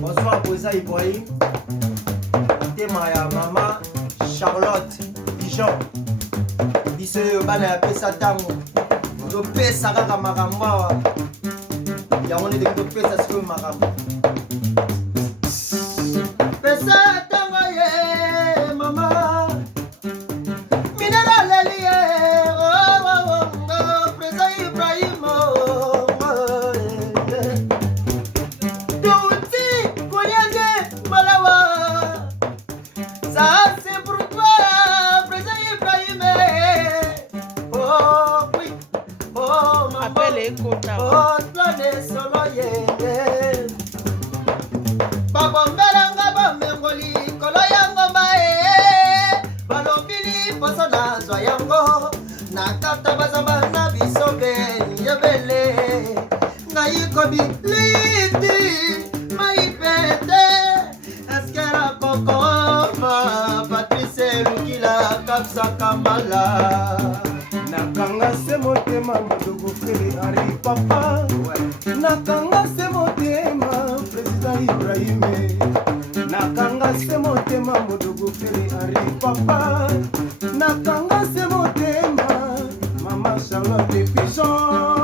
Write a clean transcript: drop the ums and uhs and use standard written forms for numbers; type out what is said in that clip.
Bonsoir Boza Ibrahim. Tema ya mama Charlotte Dijon. Biso yo bana ya pesa tango. Topesa kaka makambo awa. Yango nde topesa sikoyo makambo. Pesa tango ye mama. Minera leli ye. Presa Ibrahim. Ça c'est pour toi, Président Ibrahim. Oh oui, oh maman, oh tlone solo ye. Babombelanga bamengoli kolo yango mae. Balobili poso na zwa yango. Nakata bazaba na bisobe yebele. Naikobi liti maipete. Askera koko. Patrice Lukila Kapsa Kamala Nakanga se motema modogo frere Ari papa Nakanga se motema Président Ibrahim Nakanga se motema modogo frere Ari papa Nakanga se motema Mama Charlotte Pichon